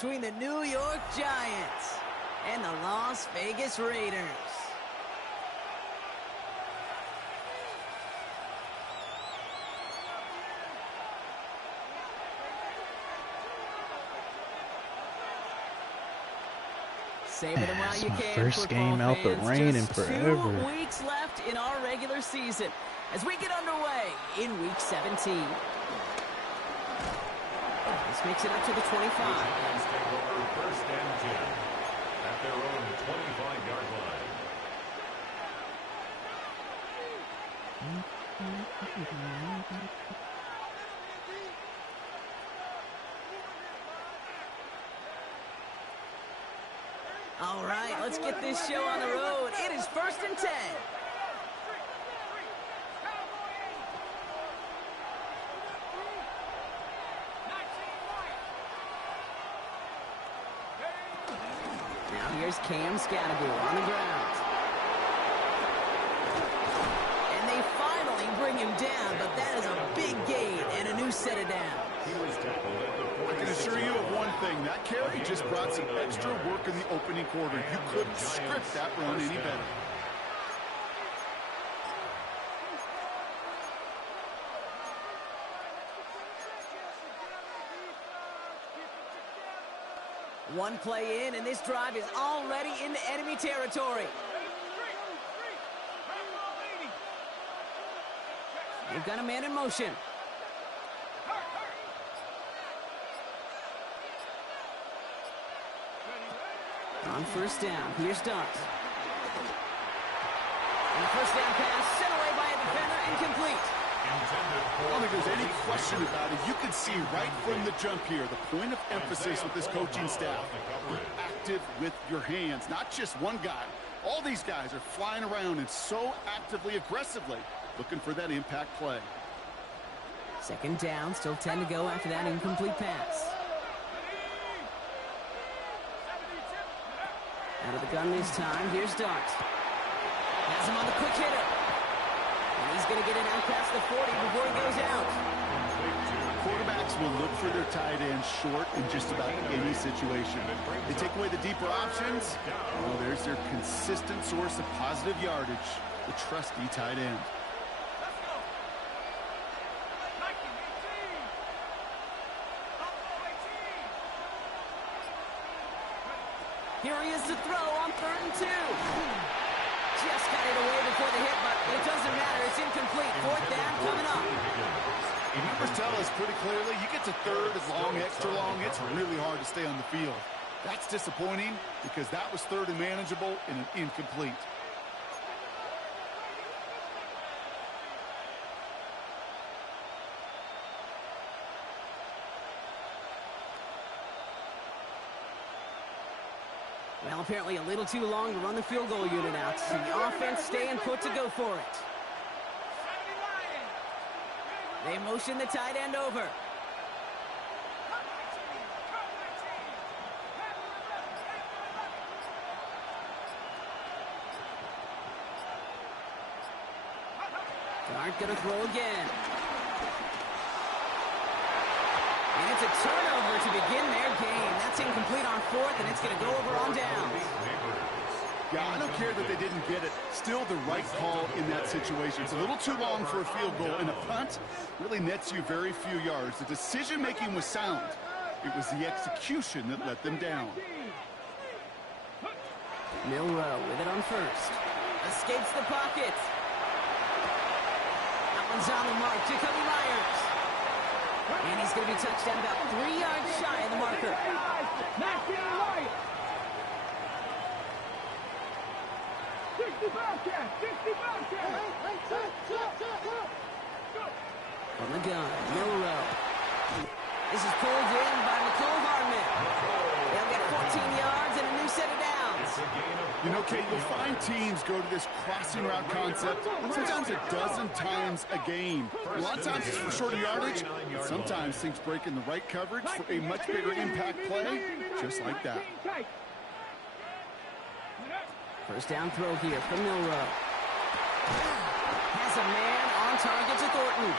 between the New York Giants and the Las Vegas Raiders. Saving them while you can. First game out the rain in forever. 2 weeks left in our regular season as we get underway in Week 17. This makes it up to the 25. First and 10 at their own 25-yard line. All right, let's get this show on the road. It is 1st and 10. Now here's Cam Scattergood on the ground. And they finally bring him down, but that is a big gain and a new set of downs. I can assure you of one thing. That carry just brought some extra work in the opening quarter. You couldn't script that run any better. One play in, and this drive is already into enemy territory. They've got a man in motion. On first down, here's Dart. And the first down pass sent away by a defender, incomplete. I don't think there's any question about it. You can see right from the jump here, the point of emphasis with this coaching staff. Be active with your hands, not just one guy. All these guys are flying around and so actively, aggressively, looking for that impact play. Second down, still 10 to go after that incomplete pass. Out of the gun this time, here's Dart. Has him on the quick hitter. And he's going to get it out past the 40 before he goes out. Quarterbacks will look for their tight end short in just about any situation. They take away the deeper options. Well, there's their consistent source of positive yardage, the trusty tight end. Here he is to throw on 3rd and 2. Just got it away before the hit, but it doesn't matter. It's incomplete. 4th down coming up. The numbers tell us pretty clearly, you get to 3rd as long, extra long, it's really hard to stay on the field. That's disappointing because that was 3rd and manageable and an incomplete. Well, apparently a little too long to run the field goal unit out. The offense staying put to go for it. They motion the tight end over. Dart gonna throw again. And it's a turnover to begin their game. That's incomplete on 4th, and it's going to go over on downs. Yeah, I don't care that they didn't get it. Still the right call in that situation. It's a little too long for a field goal, and a punt really nets you very few yards. The decision-making was sound. It was the execution that let them down. Milrow with it on 1st. Escapes the pocket. That one's on the mark. Jacoby Myers. And he's going to be touched down about 3 yards shy of the marker. From the gun, Milrow. This is pulled in by Nicole Hardman. They'll get 14 yards and a new set of downs. You know, Kate, you'll find teams go to this crossing route concept sometimes a dozen times a game. A lot of times it's for shorter yardage, but sometimes things break in the right coverage for a much bigger impact play, just like that. First down throw here from Milrow. Has a man on target to Thornton.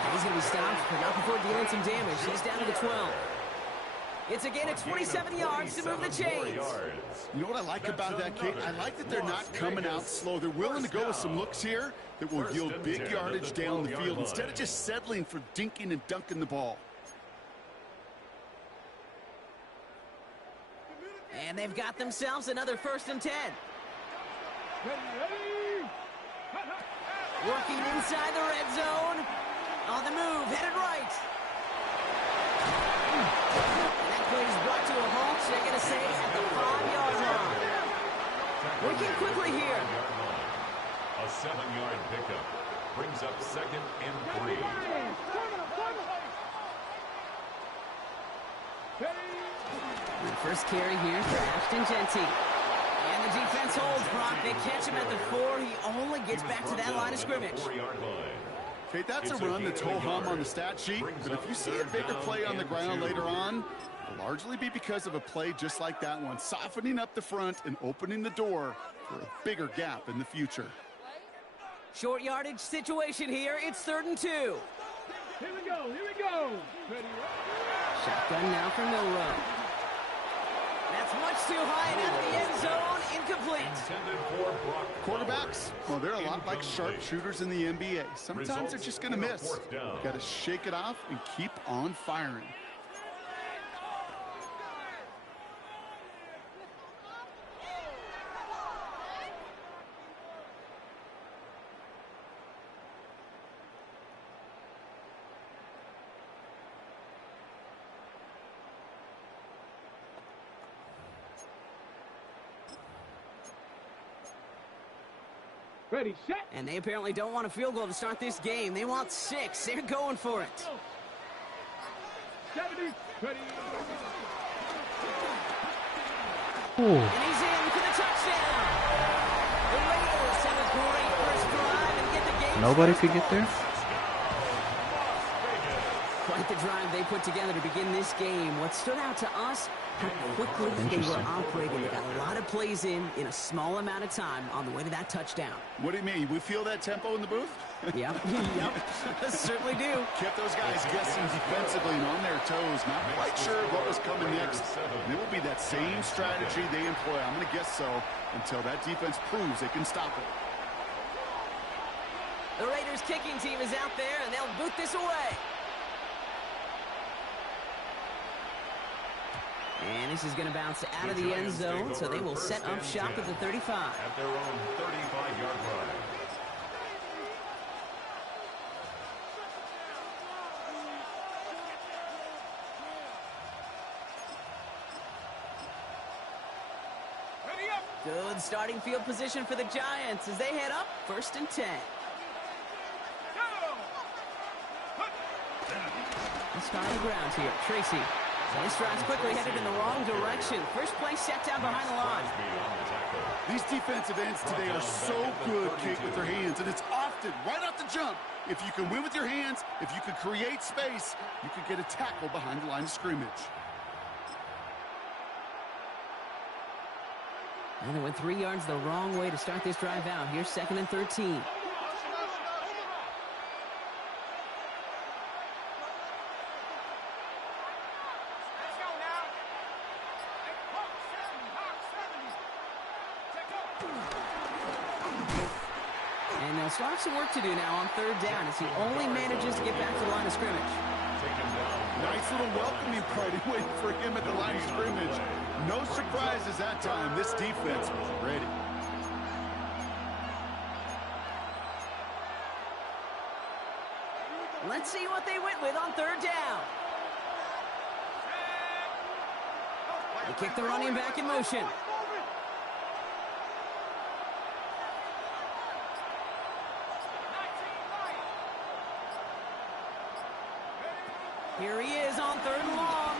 And he's going to be stopped, but not before dealing some damage. He's down to the 12. It's a gain of 27 yards to move the chains. You know what I like about that, Kate? I like that they're not coming out slow. They're willing to go with some looks here that will yield big yardage down the field instead of just settling for dinking and dunking the ball. And they've got themselves another 1st and 10. Working inside the red zone. On the move, headed right. And that play is brought to a halt, so they're going to say at the 5-yard line. Working quickly here. A 7-yard pickup brings up 2nd and 3. The first carry here for Ashton Genty. And the defense holds, Brock. They catch him at the 4. He only gets back to that line of scrimmage. Okay, that's a run that's ho-hum on the stat sheet, but if you see a bigger play on the ground later on, it'll largely be because of a play just like that one, softening up the front and opening the door for a bigger gap in the future. Short yardage situation here. It's 3rd and 2. Here we go, here we go. Shotgun now for Milrow. That's much too high and out of the end zone. Incomplete. Quarterbacks, well, they're a lot like sharpshooters in the NBA. Sometimes they're just going to miss. Got to shake it off and keep on firing. Ready, set. And they apparently don't want a field goal to start this game. They want 6. They're going for it. 70, ready. And he's in for the touchdown. The Raiders have a great first drive and get the game. Nobody could get there? Quite the drive they put together to begin this game. What stood out to us, how quickly they were operating. They got a lot of plays in a small amount of time on the way to that touchdown. What do you mean? We feel that tempo in the booth? Yep, certainly do. Kept those guys guessing defensively and on their toes. Not quite sure what was coming next. And it will be that same strategy they employ. I'm going to guess so until that defense proves they can stop it. The Raiders kicking team is out there, and they'll boot this away. And this is going to bounce out of the end zone, so they will set up shop at the 35. At their own 35-yard line. Good starting field position for the Giants as they head up 1st and 10. Let's start on the ground here. Tracy. This drive's quickly headed in the wrong direction. First play set down behind the line. These defensive ends today are so good, Kate, with their hands, and it's often right off the jump. If you can win with your hands, if you can create space, you can get a tackle behind the line of scrimmage. And they went 3 yards the wrong way to start this drive out. Here's 2nd and 13. And they'll start some work to do now on 3rd down as he only manages to get back to the line of scrimmage. Nice little welcoming party waiting for him at the line of scrimmage. No surprises that time. This defense was ready. Let's see what they went with on 3rd down. They kick the running back in motion. Here he is on 3rd and long.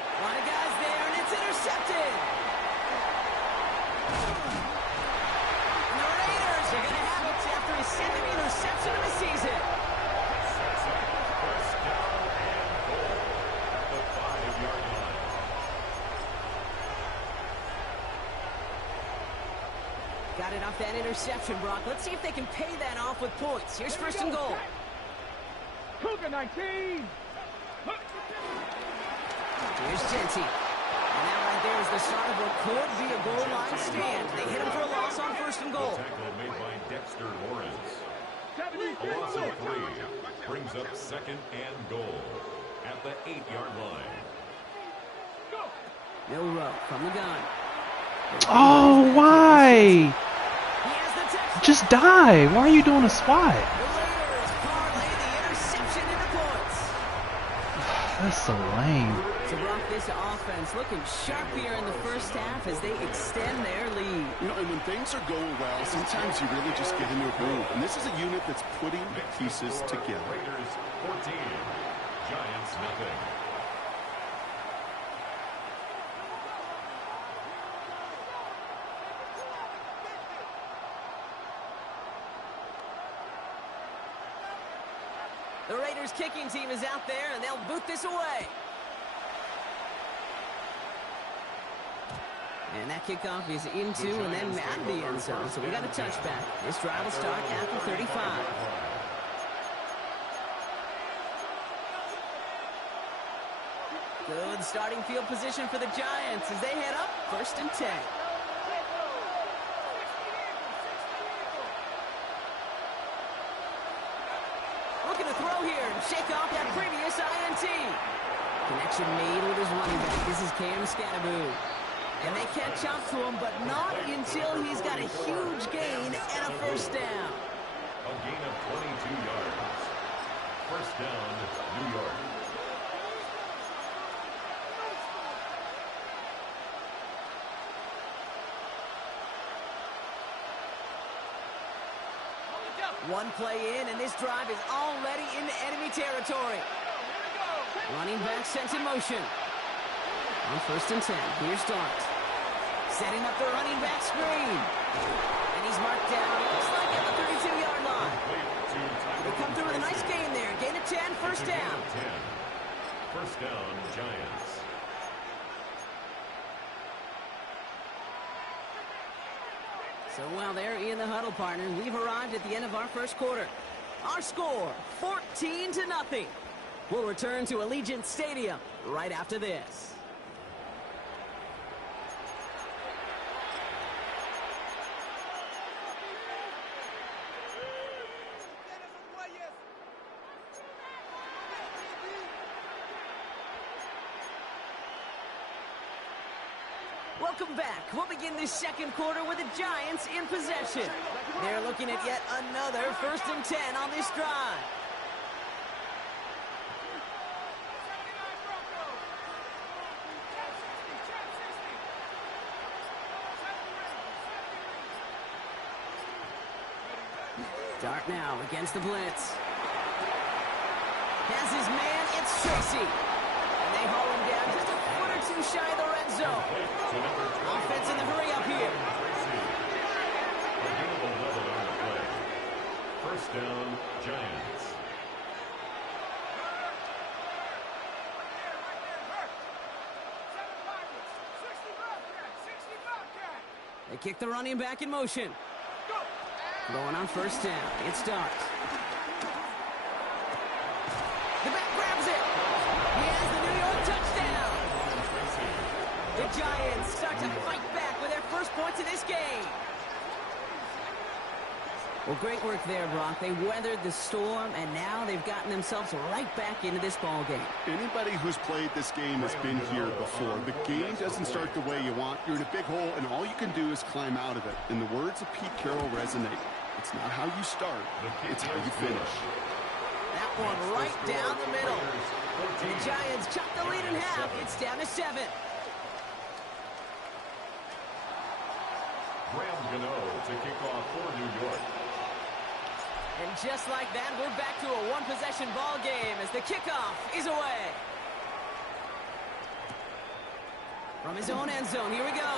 A lot of guys there, and it's intercepted. And the Raiders are going to have it after his 2nd interception of the season. First down and goal at the 5-yard line. Got it off that interception, Brock. Let's see if they can pay that off with points. Here's 1st and goal. Cougar 19. Here's Genty. And that right there is the start of what could be a goal line stand. They hit him for a loss on 1st and goal. Tackle made by Dexter Lawrence. A loss of 3 brings up 2nd and goal at the 8-yard line. Milrow from the gun. Oh, why? Just die. Why are you doing a swat? That's so lame. To rock this offense, looking sharp here in the first half as they extend their lead. You know, and when things are going well, sometimes you really just get into a groove. And this is a unit that's putting the pieces together. Raiders 14, Giants nothing. The Raiders kicking team is out there, and they'll boot this away. And that kickoff is into and then out of the end zone. So we got a touchback. This drive will start at the 35. Good starting field position for the Giants as they head up 1st and 10. Looking to throw here and shake off that previous INT. Connection made with his running back. This is Cam Scattaboo. And they catch up to him, but not until he's got a huge gain and a 1st down. A gain of 22 yards. 1st down, New York. One play in, and this drive is already into enemy territory. Running back sent in motion. On 1st and 10, here's Dart. Setting up the running back screen. And he's marked down, looks like at the 32-yard line. They come through with a nice gain there. Gain of 10, 1st down. 1st down, Giants. So while they're in the huddle, partner, we've arrived at the end of our 1st quarter. Our score, 14-0. We'll return to Allegiant Stadium right after this. Welcome back. We'll begin this 2nd quarter with the Giants in possession. They're looking at yet another 1st and 10 on this drive. Dart now against the blitz. Has his man, it's Tracy. And they haul him down just a foot or 2 shy of the red zone. Offense in the hurry up here. Available level on the play. 1st down, Giants. They kick the running back in motion. Going on 1st down. It starts. The back grabs it. He has the New York touchdown. The Giants start to fight back with their 1st points of this game. Well, great work there, Brock. They weathered the storm, and now they've gotten themselves right back into this ball game. Anybody who's played this game has been here before. The game doesn't start the way you want. You're in a big hole, and all you can do is climb out of it. And the words of Pete Carroll resonate. It's not how you start, it's how you finish. That one right down the middle. And the Giants chop the lead in half. It's down to 7. Graham Gano to kick off for New York. And just like that, we're back to a one-possession ball game as the kickoff is away. From his own end zone, here we go.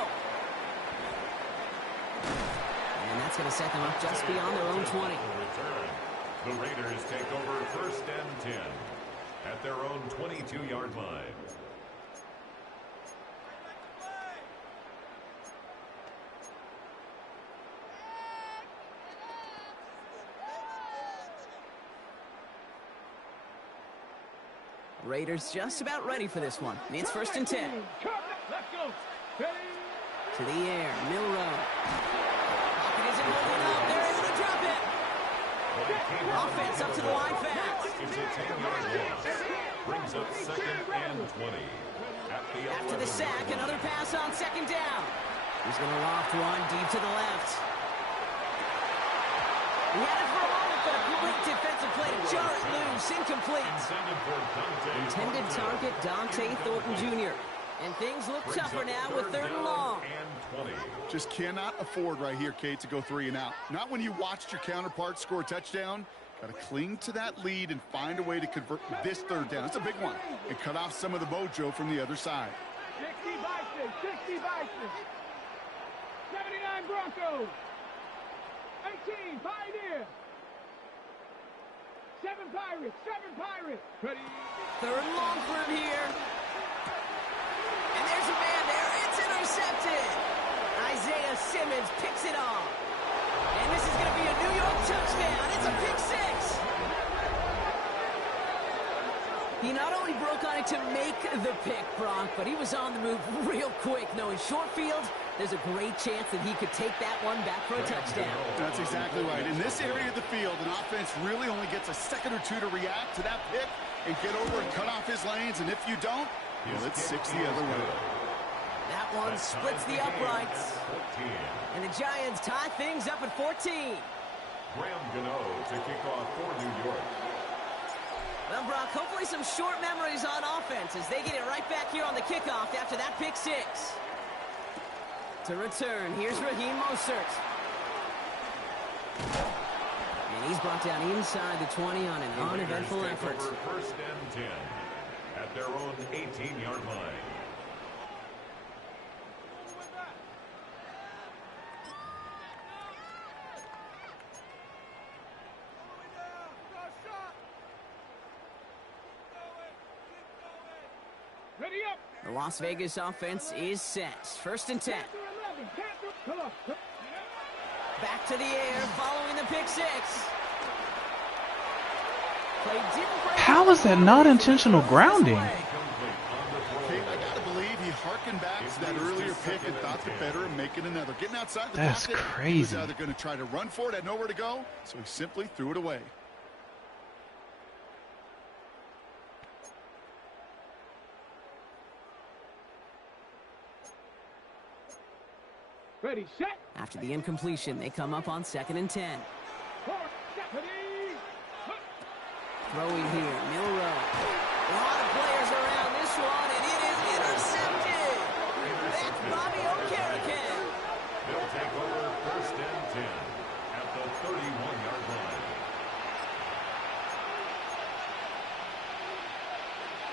And that's going to set them up just beyond their own 20. The Raiders take over 1st and 10 at their own 22-yard line. Raiders just about ready for this one. It's 1st and 10. Let's go. Ready? To the air, Milrow. Pocket isn't holding up. They're able to drop it. Offense up to the line fast. It's a 10-yard loss. Brings up 2nd and 20. After the sack, another pass on 2nd down. He's going to loft one deep to the left. He had it for a moment, but a great defensive play to jar it loose. Incomplete. Intended target, Dante Thornton Jr. And things look tougher now with 3rd and long. Just cannot afford right here, Kate, to go 3 and out. Not when you watched your counterpart score a touchdown. Got to cling to that lead and find a way to convert this 3rd down. It's a big one. And cut off some of the mojo from the other side. 60 Bison, 60 Bison. 79 Broncos. 18 Pioneer. 7 Pirates, 7 Pirates. Ready? 3rd and long for him here. And there's a man there. It's intercepted. Isaiah Simmons picks it off. And this is going to be a New York touchdown. It's a pick 6. He not only broke on it to make the pick, Bronk, but he was on the move real quick. Knowing short field, there's a great chance that he could take that one back for a touchdown. That's exactly right. In this area of the field, an offense really only gets a second or two to react to that pick and get over and cut off his lanes. And if you don't, well, it's 6 the other way. That one splits the uprights. And the Giants tie things up at 14. Graham Gano to kick off for New York. Well, Brock, hopefully some short memories on offense as they get it right back here on the kickoff after that pick 6. To return, here's Raheem Mostert. And he's brought down inside the 20 on an uneventful effort. 1st and 10 at their own 18-yard line. Ready up. The Las Vegas offense is set. 1st and 10. Come on. Back to the air following the pick 6. How is that not intentional grounding? Kate, I got to believe he harkened back to that earlier pick and thought the better of making another. Getting outside the That's pocket, crazy. he was either going to try to run for it, had nowhere to go, so he simply threw it away. Ready, set. After the incompletion, they come up on 2nd and 10. Throwing here, Milrow. A lot of players around this one, and it is intercepted. That's Bobby Okereke. They'll take over 1st and 10 at the 31-yard line.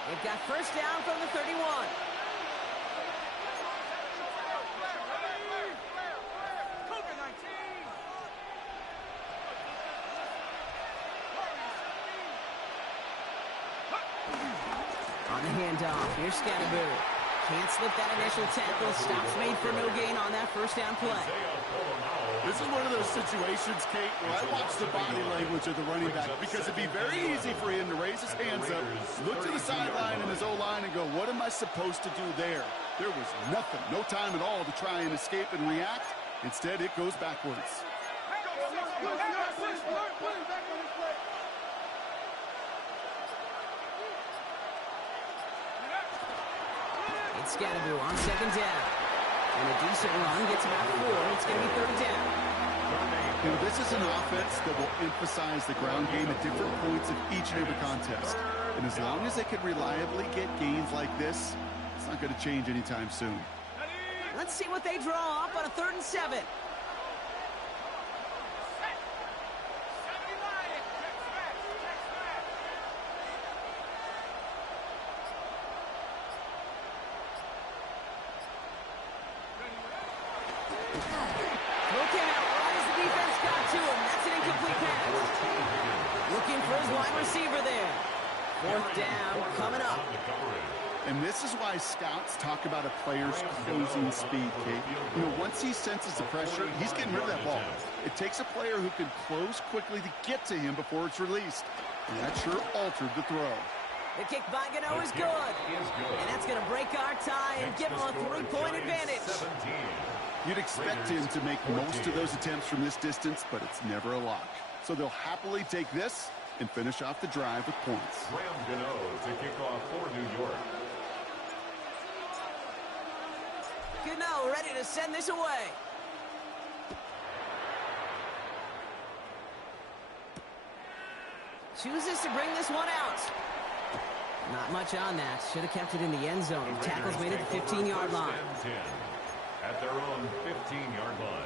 They've got 1st down from the 31. On the handoff, here's Scatterberry. Can't slip that initial tackle. Stops made for no gain on that 1st down play. This is one of those situations, Kate, where I watch the body language of the running back because it'd be very easy for him to raise his hands up, look to the sideline and his O-line and go, what am I supposed to do there? There was nothing, no time at all to try and escape and react. Instead, it goes backwards. It's Scatterberry on 2nd down. And a decent run gets about 4. It's going to be 3rd down. You know, this is an offense that will emphasize the ground game at different points of each and every contest. And as long as they can reliably get gains like this, it's not going to change anytime soon. Let's see what they draw up on a 3rd and 7. Wide receiver there. 4th down coming up. And this is why scouts talk about a player's closing speed, Kate. You know, once he senses the pressure, he's getting rid of that ball. It takes a player who can close quickly to get to him before it's released. And that sure altered the throw. The kick by Gano is good. And that's going to break our tie and give him a 3-point advantage. 17. You'd expect him to make most of those attempts from this distance, but it's never a lock. So they'll happily take this and finish off the drive with points. Graham Gano to kick off for New York. Gano ready to send this away. Chooses to bring this one out. Not much on that. Should have kept it in the end zone. Tackle's made at the 15-yard line. At their own 15-yard line.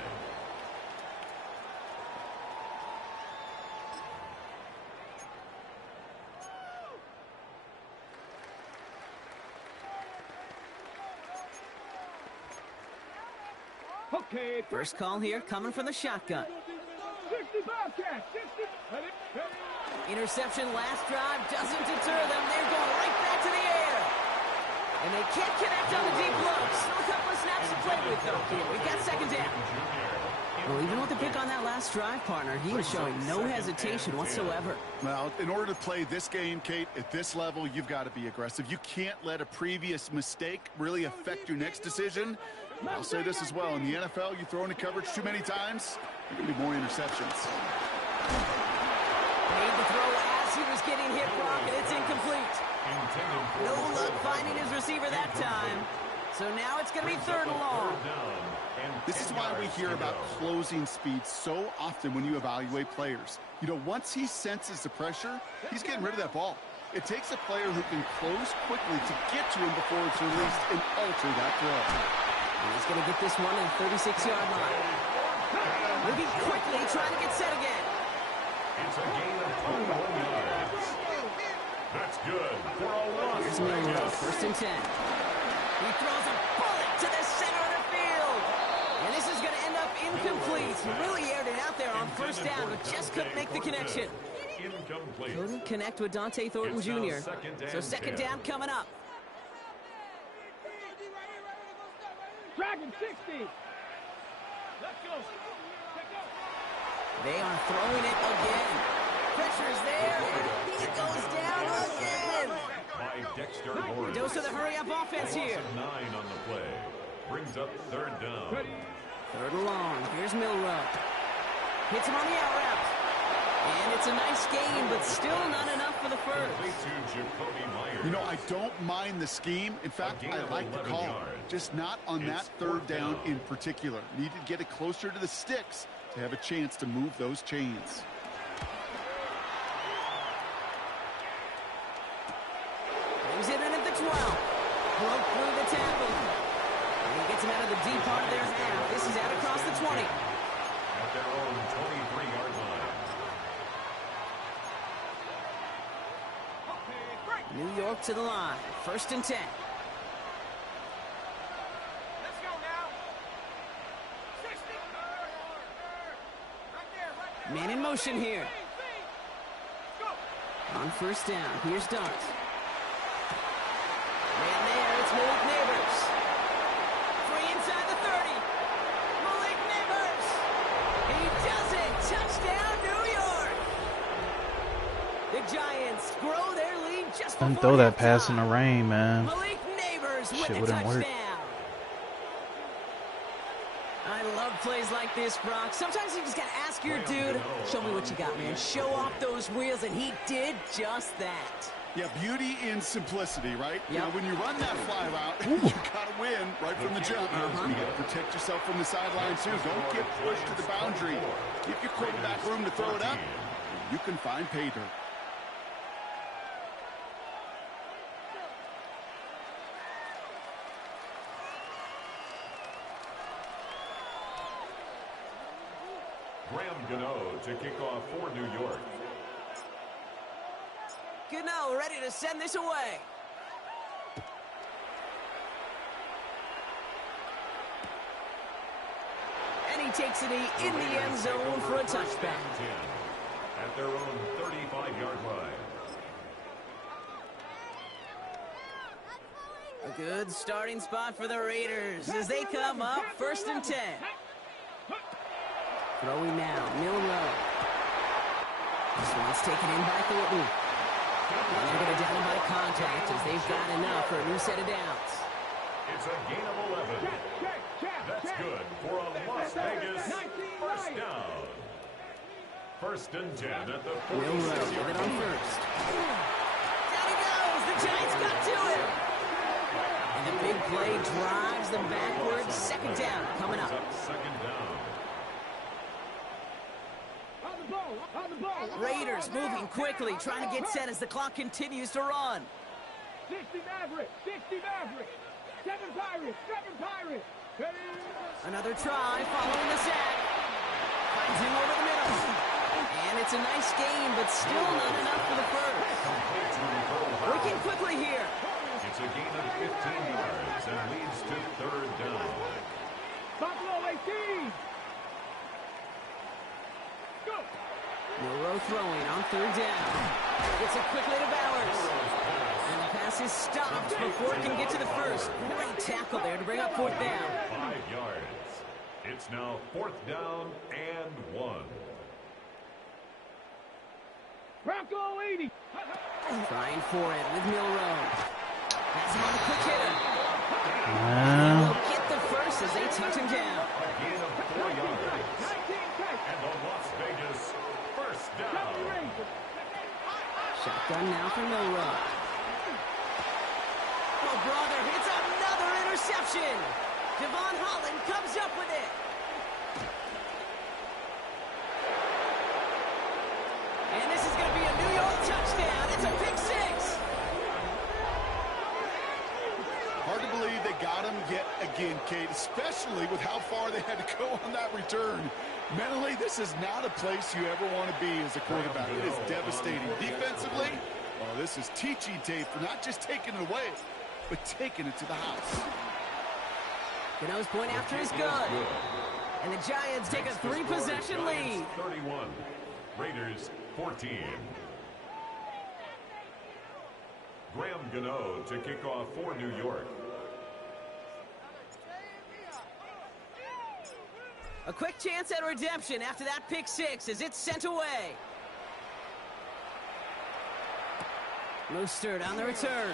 Okay, First call here coming from the shotgun. 60 Bobcats, 60. Interception last drive doesn't deter them. They're going right back to the air. And they can't connect on the deep look. Still a couple of snaps to play with, though. Here, we've got second down. Well, even with the pick on that last drive, partner, he was showing no hesitation whatsoever. Well, in order to play this game, Kate, at this level, you've got to be aggressive. You can't let a previous mistake really affect your next decision. I'll say this as well. In the NFL, you throw into coverage too many times, there can be more interceptions. Made the throw as he was getting hit, Brock, and it's incomplete. No luck finding his receiver that time. So now it's going to be third and long. This is why we hear about closing speed so often when you evaluate players. You know, once he senses the pressure, he's getting rid of that ball. It takes a player who can close quickly to get to him before it's released and alter that throw. And he's going to get this one at the 36-yard line. Moving quickly, trying to get set again. It's a gain of 21 yards. That's good for a loss. Here's Milrow, first and 10. He throws a bullet to the center of the field. And this is going to end up incomplete. He really aired it out there on first down, but just couldn't make the connection. Incomplete. Couldn't connect with Dante Thornton Jr. So second down coming up. Dragon 60. Let's go. They are throwing it again. Pressure's there, and he goes down again. By Dexter Lawrence. Dose of the hurry-up offense here. 9 on the play. Brings up third down. Third and long. Here's Milrow. Hits him on the out route. And it's a nice game, but still not enough for the first. You know, I don't mind the scheme. In fact, I like the call. Just not on that third down in particular. Need to get it closer to the sticks to have a chance to move those chains. Brings it in at the 12. Broke through the tackle. And he gets him out of the deep part of their half. This is out across the 20. At their own 23-yard line. New York to the line. First and 10. Let's go now. 60. Right there. Man in motion here. Go. On first down, here's Dart. Man there, it's Malik Neighbors. Free inside the 30. Malik Neighbors. He does it. Touchdown, New York. The Giants grow their lead just before Don't throw that pass in the halftime. rain, man. Malik Neighbors with Shit the wouldn't touchdown. work. I love plays like this, Brock. Sometimes you just gotta ask your dude, show me what you got, man. Show off those wheels, and he did just that. Yeah, beauty in simplicity, right? You Yep. know, when you run that fly route, you got to win right from the jump. You got to protect yourself from the sideline, too. Don't get pushed to the boundary. Give your quarterback room to throw it up. You can find pay dirt. Graham Gano to kick off for New York. Gano ready to send this away. And he takes it in the end zone for a touchback. At their own 35-yard line. A good starting spot for the Raiders as they come up first and 10. Throwing now, Milrow. This one's taken in by Thornton. And they're going to down him by contact as they've got enough for a new set of downs. It's a gain of 11. That's good for a Las Vegas first down. First and 10 at the 46 Will Rowe with it on first. Down he goes. The Giants got to him. And the big play drives them backwards. Second down coming up. Second down. On the ball. Raiders moving quickly, trying to get set as the clock continues to run. 60 Maverick. 7 Pirates. Another try following the sack. Finds him over the middle. And it's a nice game, but still not enough for the first. Working quickly here. It's a gain of 15 yards and leads to third down. Buffalo 18. Go. Monroe throwing on third down. Gets it quickly to Bowers. And the pass is stopped before it can get to the first. Great tackle there to bring up fourth down. 5 yards. It's now fourth down and 1. Bronco 80. Trying for it with Milroe. Has him on the quick hitter. Wow. Will get the first as they touch him down. A gain of 4 yards. And the Las Vegas first down. Shotgun now for Milroe. Oh, brother, it's another interception. Devon Holland comes up with it. And this is going to be a New York touchdown. It's a pick six. Hard to believe they got him yet again, Kate, especially with how far they had to go on that return. Mentally, this is not a place you ever want to be as a quarterback. It is devastating. Defensively, oh, this is teaching tape for not just taking it away, but taking it to the house. Gano's point after is good. And the Giants take a 3-possession lead. 31. Raiders 14. Graham Gano to kick off for New York. A quick chance at redemption after that pick six as it's sent away. Mostert on the return.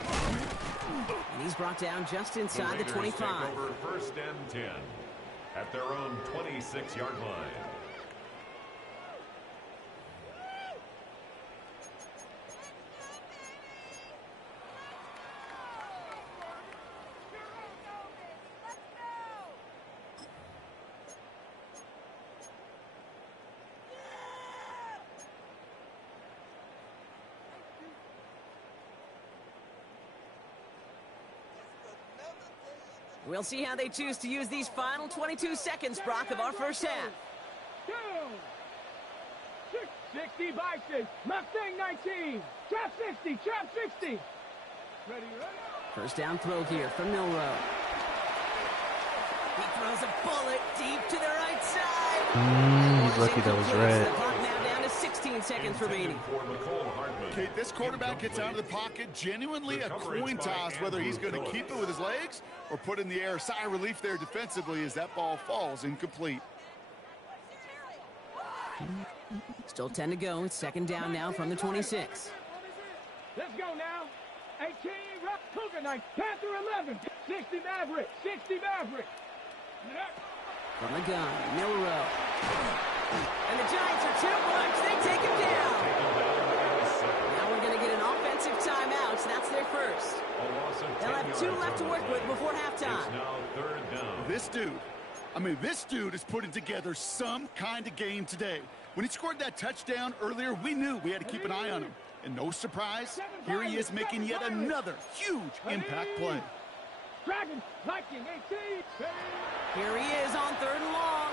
And he's brought down just inside the 25. Take over first and 10 at their own 26-yard line. We'll see how they choose to use these final 22 seconds, Brock, of our first half. 60 Bison. Mustang 19. Trap 60. Ready. First down throw here from Milroe. He throws a bullet deep to the right side. He's lucky that was red. The clock now down to 16 seconds remaining. Okay, this quarterback gets out of the pocket, genuinely a coin toss whether he's going to keep it with his legs or put it in the air. Sigh of relief there defensively as that ball falls incomplete. Still 10 to go. It's second down now from the 26. Let's go now. 18 Rock Cougar 9. Panther 11. 60 Maverick. From the gun, Milroe. And the Giants are too much. They take him down. Now we're going to get an offensive timeout. So that's their first. They'll have 2 left to work with before halftime. It's now third down. This dude is putting together some kind of game today. When he scored that touchdown earlier, we knew we had to keep an eye on him. And no surprise, here he is making yet another huge impact play. Dragon, Viking 18. Here he is on third and long.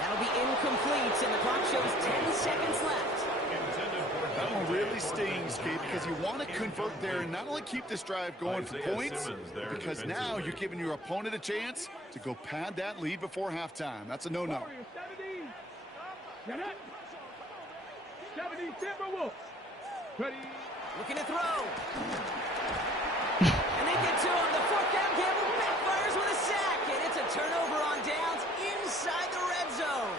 That'll be incomplete, and the clock shows 10 seconds left. That one really stings, Kate, because you want to convert there and not only keep this drive going for points, because now you're giving your opponent a chance to go pad that lead before halftime. That's a no-no. 70 Timberwolves. Ready. Looking to throw. And they get to him. The fourth down gamble backfires with a sack, and it's a turnover on downs inside the red zone.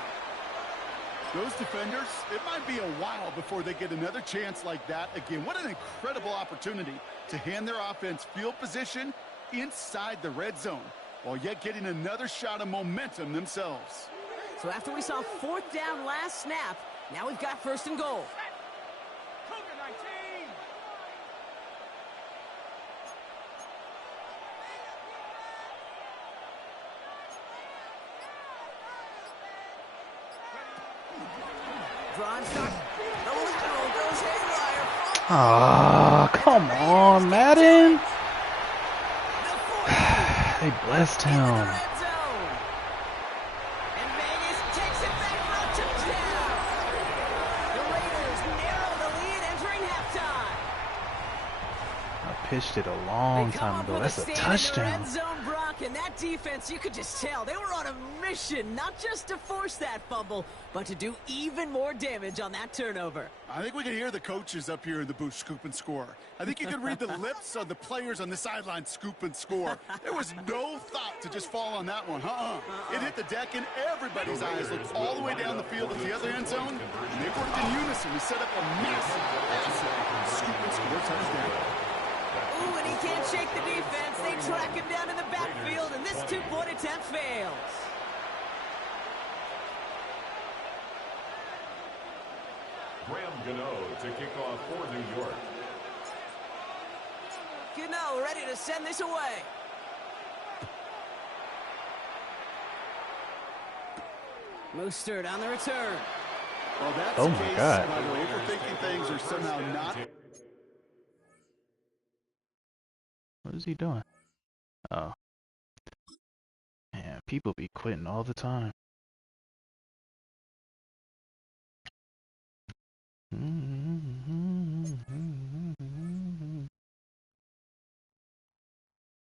Those defenders, it might be a while before they get another chance like that again. What an incredible opportunity to hand their offense field position inside the red zone, while yet getting another shot of momentum themselves. So after we saw 4th down last snap, now we've got 1st and goal. Cougar 19. Drawn start. The lateral goes haywire. Ah, come on, Madden. They blessed In the him. red zone. And Vegas takes it back for a touchdown. The Raiders narrow the lead entering halftime. I pitched it a long They come time up ago. with That's a a stand in the touchdown. red zone, Brock, and that defense, you could just tell they were on a mission, not just to force that fumble, but to do even more damage on that turnover. I think we can hear the coaches up here in the booth scoop and score. I think you can read the lips of the players on the sideline scoop and score. There was no thought to just fall on that one. It hit the deck, and everybody's eyes looked all the way down the field at the other end zone, and they worked in unison to set up a massive scoop and score touchdown. Ooh, and he can't shake the defense. They track him down in the backfield, and this 2-point attempt fails. Graham Gano to kick off for New York. Gano ready to send this away. Mostert on the return. Well, that's Oh the my case. God. By overthinking things or somehow not. What is he doing? Oh. Man, people be quitting all the time. Mm-hmm.